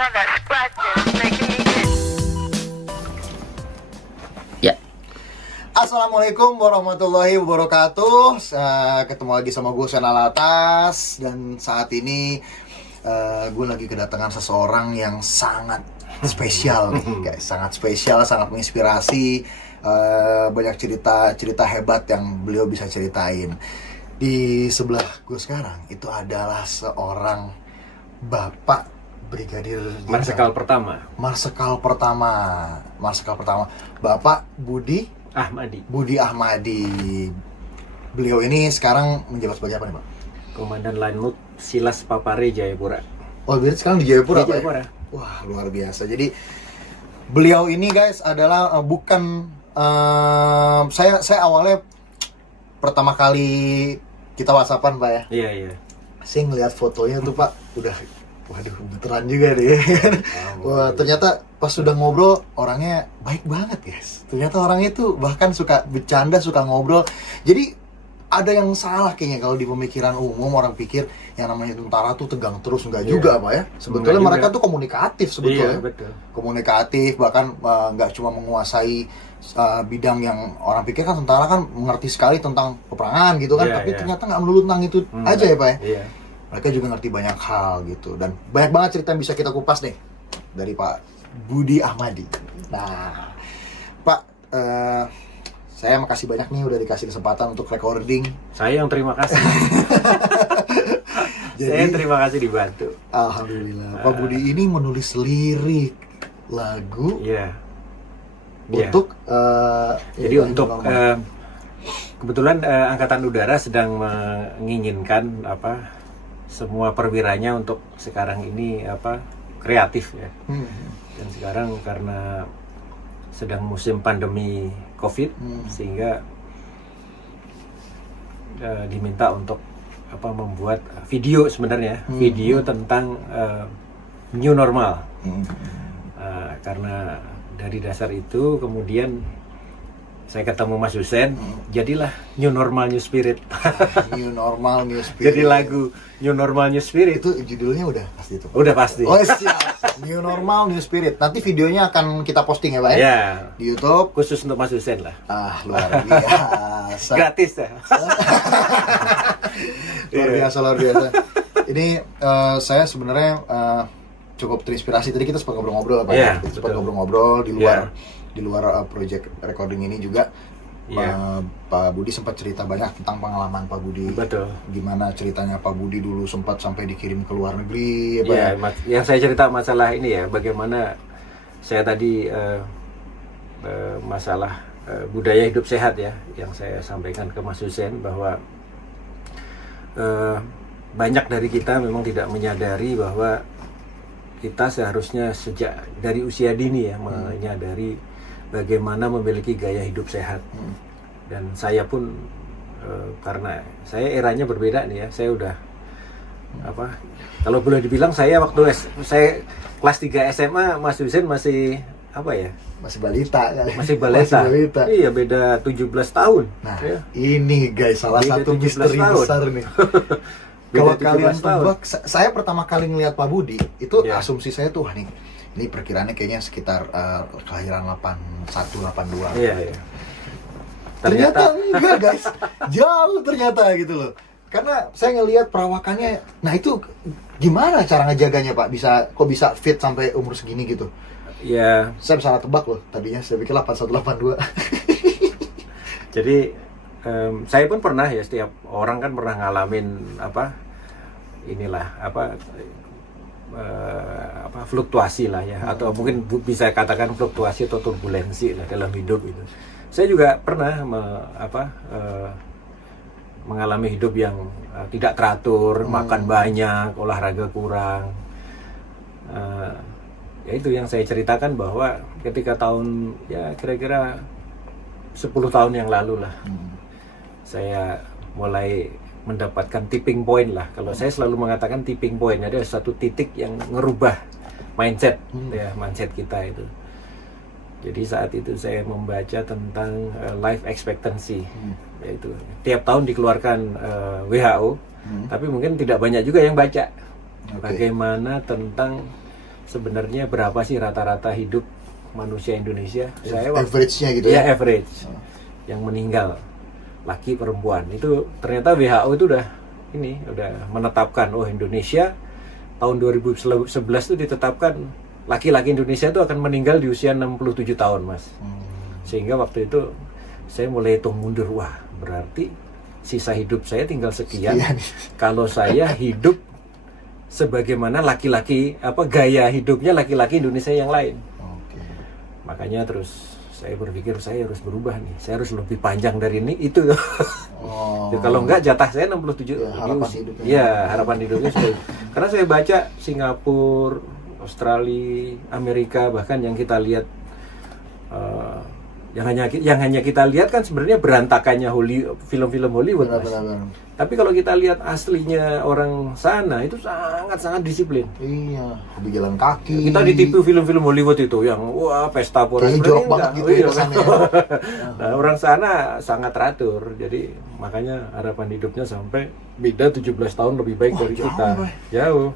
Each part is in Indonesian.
have a spot that's making me itch. Ya. Assalamualaikum warahmatullahi wabarakatuh. Ketemu lagi sama gue Sen Alatas. Dan saat ini gue lagi kedatangan seseorang yang sangat spesial nih guys. Sangat spesial, sangat menginspirasi. Banyak cerita hebat yang beliau bisa ceritain. Di sebelah gue sekarang itu adalah seorang Bapak Brigadir Marsikal pertama Bapak Budi Ahmadi. Beliau ini sekarang menjabat sebagai apa nih Pak? Komandan Lanmut Silas Papare Jayapura. Oh berarti sekarang di Jayapura Di Pak Jayapura. ya? Wah luar biasa. Jadi beliau ini guys adalah bukan saya awalnya pertama kali kita WhatsAppan Pak ya. Iya. Saya ngeliat fotonya tuh Pak, udah waduh beneran juga deh. Wah ternyata pas sudah ngobrol orangnya baik banget guys. Ternyata orangnya tuh bahkan suka bercanda, suka ngobrol. Jadi ada yang salah kayaknya kalau di pemikiran umum, orang pikir yang namanya tentara tuh tegang terus, enggak juga Pak ya. Sebetulnya mereka tuh komunikatif sebetulnya. Iya, betul. Komunikatif, bahkan nggak cuma menguasai bidang yang orang pikir kan tentara kan mengerti sekali tentang peperangan gitu kan, tapi ternyata nggak melulu tentang itu aja ya Pak ya. Iya. Mereka juga ngerti banyak hal gitu, dan banyak banget cerita yang bisa kita kupas nih dari Pak Budi Ahmadi. Nah Pak, saya makasih banyak nih udah dikasih kesempatan untuk recording. Saya yang terima kasih. Saya terima kasih dibantu. Alhamdulillah. Pak Budi ini menulis lirik lagu untuk jadi untuk kebetulan Angkatan Udara sedang menginginkan semua perwiranya untuk sekarang ini kreatif ya. Dan sekarang karena sedang musim pandemi COVID sehingga diminta untuk membuat video sebenarnya video tentang new normal. Karena dari dasar itu kemudian saya ketemu Mas Husen, jadilah New Normal New Spirit. New Normal New Spirit. Jadi lagu New Normal New Spirit itu judulnya udah pasti itu. Udah pasti. Oh siap. New Normal New Spirit. Nanti videonya akan kita posting ya Pak ya? Iya. Di YouTube. Khusus untuk Mas Husen lah. Luar biasa. Gratis ya. Luar biasa. Ini saya sebenarnya cukup terinspirasi. Tadi kita sempat ngobrol-ngobrol Pak. Iya, Kita sempat ngobrol-ngobrol di luar project recording ini juga. Pak Budi sempat cerita banyak tentang pengalaman Pak Budi. Betul. Gimana ceritanya Pak Budi dulu sempat sampai dikirim ke luar negeri ya, yang saya cerita masalah ini ya, bagaimana saya tadi masalah budaya hidup sehat ya, yang saya sampaikan ke Mas Husen bahwa banyak dari kita memang tidak menyadari bahwa kita seharusnya sejak dari usia dini ya menyadari bagaimana memiliki gaya hidup sehat. Dan saya pun karena saya eranya berbeda nih ya, saya udah kalau boleh dibilang saya waktu saya kelas 3 SMA Mas Husen masih masih balita. Masih balita. Iya, beda 17 tahun. Nah, ya. Ini guys salah Beda satu misteri tahun. besar nih. Kalau kalian tebak, saya pertama kali ngelihat Pak Budi itu asumsi saya tuh ini perkiraannya kayaknya sekitar kelahiran 81 82. Iya. Ternyata enggak guys. Jauh ternyata gitu loh. Karena saya ngelihat perawakannya. Nah, itu gimana cara ngejaganya Pak? Kok bisa fit sampai umur segini gitu? Ya, saya salah tebak loh. Tadinya saya pikir 81 82. Jadi saya pun pernah ya, setiap orang kan pernah ngalamin fluktuasi lah ya, atau mungkin bisa katakan fluktuasi atau turbulensi lah dalam hidup itu. Saya juga pernah mengalami hidup yang tidak teratur, makan banyak, olahraga kurang. Ya itu yang saya ceritakan bahwa ketika tahun kira-kira 10 tahun yang lalu lah, saya mulai mendapatkan tipping point lah. Kalau saya selalu mengatakan tipping point, ada satu titik yang ngerubah mindset kita itu. Jadi saat itu saya membaca tentang life expectancy, yaitu tiap tahun dikeluarkan WHO, tapi mungkin tidak banyak juga yang baca bagaimana tentang sebenarnya berapa sih rata-rata hidup manusia Indonesia. Average-nya gitu ya? ya? Average. Yang meninggal, laki perempuan. Itu ternyata WHO itu udah menetapkan, Indonesia tahun 2011 itu ditetapkan laki-laki Indonesia itu akan meninggal di usia 67 tahun, Mas. Sehingga waktu itu saya mulai hitung mundur, wah berarti sisa hidup saya tinggal sekian. Kalau saya hidup sebagaimana laki-laki, gaya hidupnya laki-laki Indonesia yang lain. Makanya terus saya berpikir saya harus berubah nih, saya harus lebih panjang dari itu. Kalau enggak jatah saya 67. Harapan hidupnya. Iya, harapan hidupnya sudah. Karena saya baca Singapura, Australia, Amerika, bahkan yang kita lihat yang hanya kita lihat kan sebenarnya berantakannya film-film Hollywood. Benar. Tapi kalau kita lihat aslinya orang sana itu sangat-sangat disiplin. Iya, hobi jalan kaki. Kita ditipu film-film Hollywood itu yang pesta pora. Kayaknya jorok banget gitu ya kesannya. Nah, orang sana sangat teratur. Jadi makanya harapan hidupnya sampai beda 17 tahun lebih baik dari kita. Jauh.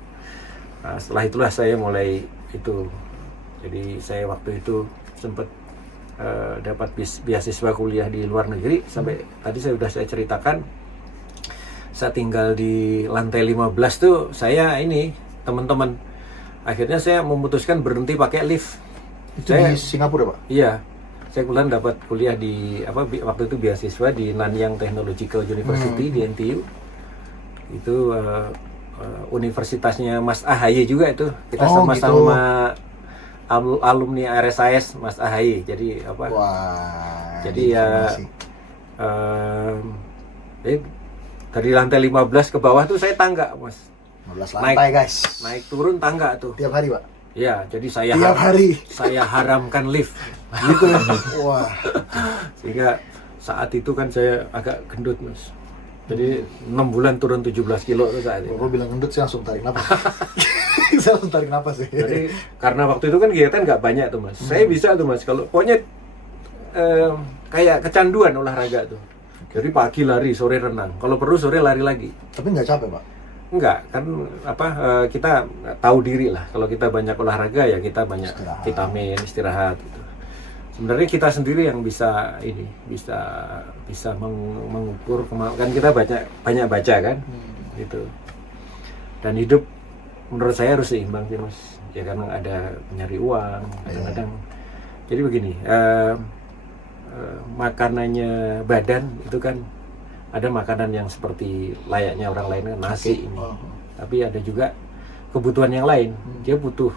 Nah, setelah itulah saya mulai itu. Jadi saya waktu itu sempat dapat beasiswa kuliah di luar negeri. Sampai tadi saya ceritakan, saya tinggal di lantai 15 tuh, saya teman-teman, akhirnya saya memutuskan berhenti pakai lift. Itu di Singapura, Pak? Iya, saya kebetulan dapat kuliah di waktu itu beasiswa di Nanyang Technological University di NTU. Itu universitasnya Mas AHY juga itu. Kita sama-sama alumni RSIS Mas AHY. Jadi Wah. Jadi dari lantai 15 ke bawah tuh saya tangga, Mas. 15 lantai, guys. Naik turun tangga tuh. Tiap hari, Pak? Iya, jadi saya haramkan lift. Gitu ya. Wah. Sehingga saat itu kan saya agak gendut, Mas. Jadi 6 bulan turun 17 kilo tuh saat itu. Kalau bilang gendut sih langsung tarik napas. Saya langsung tarik napas sih. Jadi karena waktu itu kan kegiatan nggak banyak tuh, Mas. Saya bisa tuh, Mas. Kalau pokoknya kayak kecanduan olahraga tuh. Jadi pagi lari, sore renang. Kalau perlu sore lari lagi. Tapi nggak capek, Pak? Enggak, kan kita tahu diri lah. Kalau kita banyak olahraga ya kita banyak vitamin, istirahat gitu. Sebenarnya kita sendiri yang bisa mengukur kan kita banyak baca kan, gitu. Dan hidup menurut saya harus seimbang sih, Mas. Ya karena ada nyari uang, kadang-kadang. Jadi begini, makanannya badan itu kan ada makanan yang seperti layaknya orang lain kan, nasi ini. Tapi ada juga kebutuhan yang lain. Dia butuh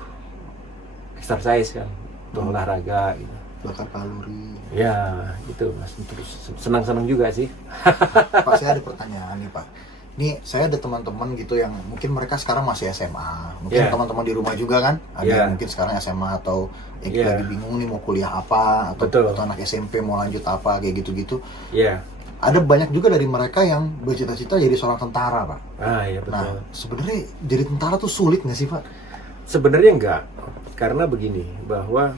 exercise kan, butuh olahraga gitu. Bakar kalori. Ya, gitu Mas. Terus senang-senang juga sih. Pak, saya ada pertanyaan nih, Pak. Ini saya ada teman-teman gitu yang mungkin mereka sekarang masih SMA. Mungkin teman-teman di rumah juga kan, ada yang mungkin sekarang SMA atau yang lagi bingung nih mau kuliah apa atau anak SMP mau lanjut apa kayak gitu-gitu. Iya. Ada banyak juga dari mereka yang bercita-cita jadi seorang tentara, Pak. Iya betul. Nah, sebenarnya jadi tentara tuh sulit nggak sih, Pak? Sebenarnya enggak, karena begini, bahwa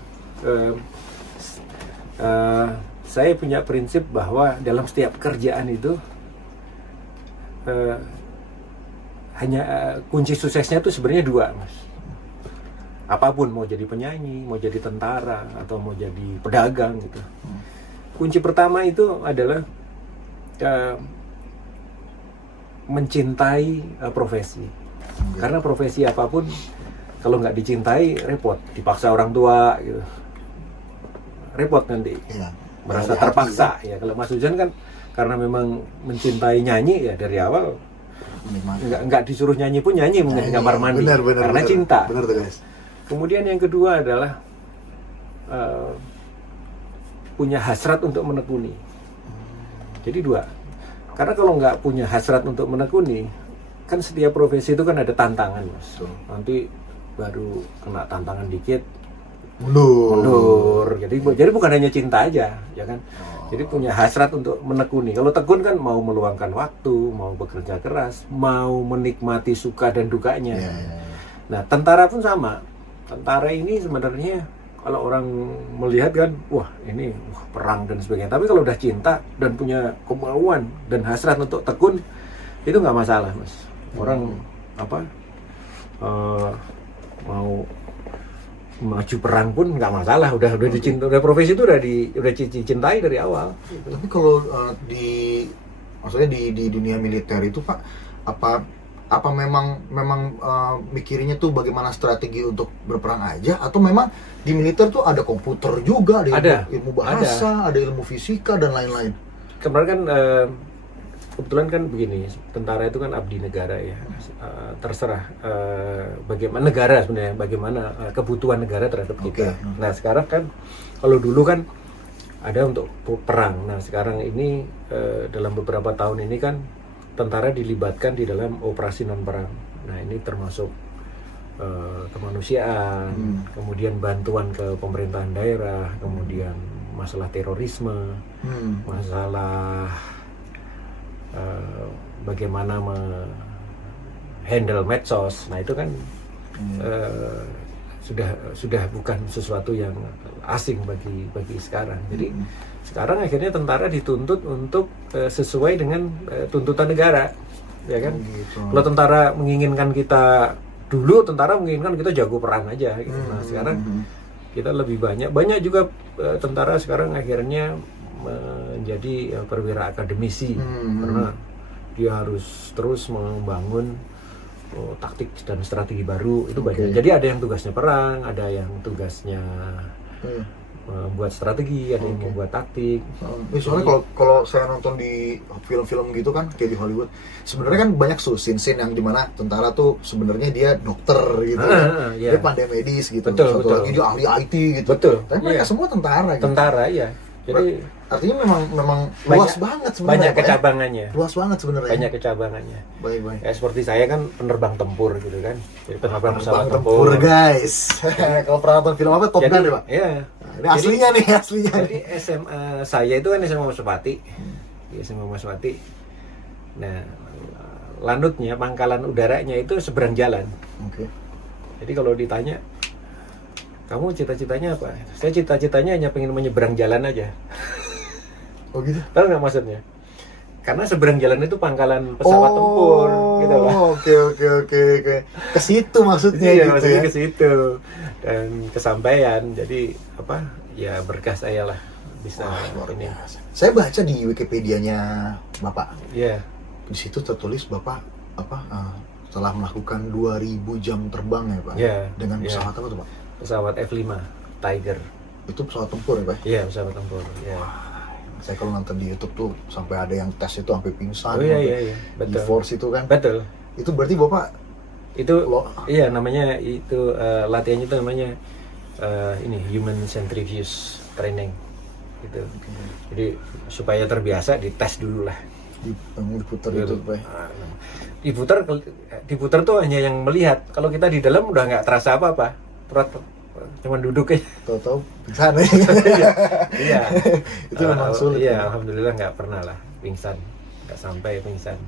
saya punya prinsip bahwa dalam setiap kerjaan itu hanya kunci suksesnya itu sebenarnya dua, Mas. Apapun, mau jadi penyanyi, mau jadi tentara, atau mau jadi pedagang gitu. Kunci pertama itu adalah mencintai profesi. Karena profesi apapun kalau nggak dicintai repot, dipaksa orang tua gitu, repot nanti, merasa terpaksa ya. Kalau Mas Hujan kan karena memang mencintai nyanyi ya dari awal, nggak disuruh nyanyi pun nyanyi mungkin di kamar mandi, karena cinta. Benar tuh, guys. Kemudian yang kedua adalah punya hasrat untuk menekuni. Jadi dua. Karena kalau nggak punya hasrat untuk menekuni, kan setiap profesi itu kan ada tantangan, Mas. Nanti baru kena tantangan dikit, mundur. Jadi bukan hanya cinta aja, ya kan? Jadi punya hasrat untuk menekuni. Kalau tekun kan mau meluangkan waktu, mau bekerja keras, mau menikmati suka dan dukanya. Nah, tentara pun sama. Tentara ini sebenarnya kalau orang melihat kan, wah ini perang dan sebagainya. Tapi kalau udah cinta dan punya kemauan dan hasrat untuk tekun, itu nggak masalah, Mas. Orang mau maju perang pun nggak masalah, udah udah profesi itu udah dicintai dari awal. Tapi kalau maksudnya di dunia militer itu Pak, apa memang mikirinnya tuh bagaimana strategi untuk berperang aja, atau memang di militer tuh ada komputer juga, ada ilmu bahasa, ada ilmu fisika dan lain-lain. Kemarin kan kebetulan kan begini, tentara itu kan abdi negara ya, terserah bagaimana negara sebenarnya, bagaimana kebutuhan negara terhadap kita. Nah sekarang kan, kalau dulu kan ada untuk perang, nah sekarang ini dalam beberapa tahun ini kan tentara dilibatkan di dalam operasi non perang. Nah ini termasuk kemanusiaan, kemudian bantuan ke pemerintahan daerah, kemudian masalah terorisme, masalah bagaimana handle medsos. Nah itu kan sudah bukan sesuatu yang asing bagi sekarang. Jadi sekarang akhirnya tentara dituntut untuk sesuai dengan tuntutan negara, ya kan? Gitu. Kalau tentara menginginkan kita jago perang aja gitu. Nah sekarang kita lebih banyak juga tentara sekarang akhirnya menjadi perwira akademisi, karena dia harus terus membangun taktik dan strategi baru. Itu banyak. Jadi ada yang tugasnya perang, ada yang tugasnya membuat strategi, ada yang membuat taktik. Soalnya kalau saya nonton di film-film gitu kan, kayak di Hollywood, sebenarnya kan banyak scene yang dimana tentara tuh sebenarnya dia dokter gitu, dia pandai medis gitu, betul. lagi dia ahli IT gitu. Betul. Tapi mereka semua tentara gitu. Tentara ya. Jadi artinya memang luas banget sebenarnya. Banyak kecabangannya. Luas banget sebenarnya. Banyak kecabangannya. Baik. Ya, seperti saya kan penerbang tempur gitu kan. Jadi penerbang pesawat tempur guys. Kalau pernah nonton film apa, Top Gun ya Pak? Iya. Ini aslinya. Jadi SMA saya itu kan SMA Maswati. SMA Maswati. Nah, lanutnya, pangkalan udaranya itu seberang jalan. Oke. Jadi kalau ditanya, kamu cita-citanya apa? Saya cita-citanya hanya pengen menyeberang jalan aja. Oh gitu? Tahu nggak maksudnya? Karena seberang jalan itu pangkalan pesawat tempur, gitu lah. Oke. Ke situ maksudnya Iya, gitu maksudnya ya. ke situ. Dan kesampaian. Jadi apa? Ya berkah saya lah bisa Luar ini. biasa. Saya baca di Wikipedia-nya Bapak. Iya. Di situ tertulis Bapak telah melakukan 2000 jam terbang ya Pak. Iya. Dengan pesawat apa tuh Pak? Pesawat F5 Tiger. Itu pesawat tempur ya Pak? Iya, pesawat tempur. Iya. Saya kalau nonton di YouTube tuh sampai ada yang tes itu sampai pingsan. Oh iya. Betul. G-Force itu kan. Betul. Itu berarti Bapak Itu iya, namanya itu latihannya itu namanya ini human centrifuge training gitu. Jadi supaya terbiasa dites dulu lah. diputar itu Pak. Diputar tuh hanya yang melihat. Kalau kita di dalam udah nggak terasa apa-apa. Cuman duduk aja. Tahu-tahu pingsan ya. Iya. Itu memang sulit. Iya, alhamdulillah nggak pernah lah pingsan. Nggak sampai pingsan.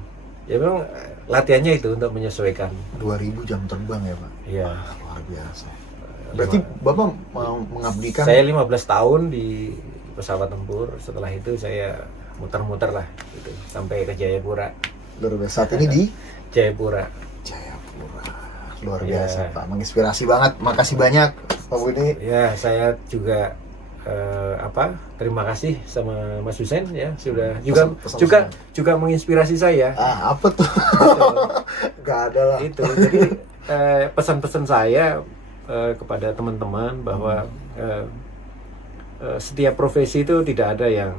Ya memang latihannya itu untuk menyesuaikan. 2000 jam terbang ya Pak. Iya. Luar biasa. Berarti Bapak mau mengabdikan. Saya 15 tahun di pesawat tempur. Setelah itu saya muter-muter lah gitu sampai ke Jayapura. Luar biasa. Saat ini di Jayapura. Luar biasa Pak, menginspirasi banget. Makasih banyak Pak Budi. Ya, saya juga terima kasih sama Mas Hussein ya, sudah juga menginspirasi saya. Apa tuh? Gak ada lah. Itu jadi pesan-pesan saya kepada teman-teman bahwa setiap profesi itu tidak ada yang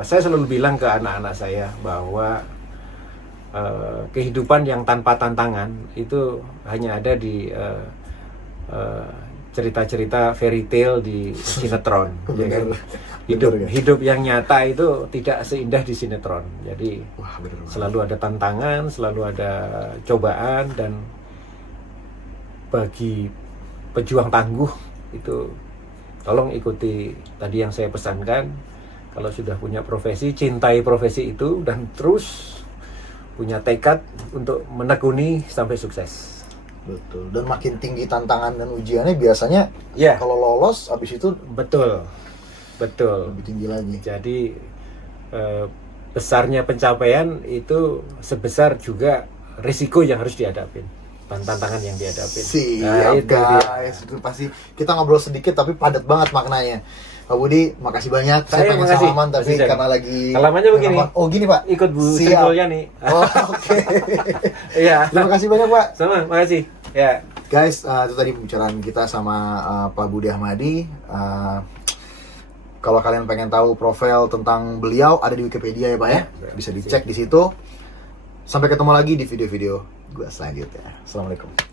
saya selalu bilang ke anak-anak saya bahwa kehidupan yang tanpa tantangan itu hanya ada di cerita-cerita fairy tale di sinetron. Ya kan? Hidup yang nyata itu tidak seindah di sinetron. Jadi selalu ada tantangan, selalu ada cobaan, dan bagi pejuang tangguh itu tolong ikuti tadi yang saya pesankan. Kalau sudah punya profesi, cintai profesi itu dan terus punya tekad untuk menekuni sampai sukses. Betul. Dan makin tinggi tantangan dan ujiannya biasanya kalau lolos habis itu betul lebih tinggi lagi. Jadi besarnya pencapaian itu sebesar juga risiko yang harus dihadapin. dan tantangan yang dihadapi. Siap itu dia. guys, itu pasti kita ngobrol sedikit tapi padat banget maknanya. Pak Budi, makasih banyak. Saya pengen makasih. salaman tapi Makasih, karena lagi salamannya begini. Oh gini Pak. Ikut Bu Siap. Srikolnya nih. Oh, oke. Iya. Terima kasih banyak Pak. Sama, makasih. Ya. Guys, itu tadi pembicaraan kita sama Pak Budi Ahmadi. Kalau kalian pengen tahu profil tentang beliau ada di Wikipedia ya Pak ya. Bisa dicek di situ. Sampai ketemu lagi di video-video gue selanjutnya. Assalamualaikum.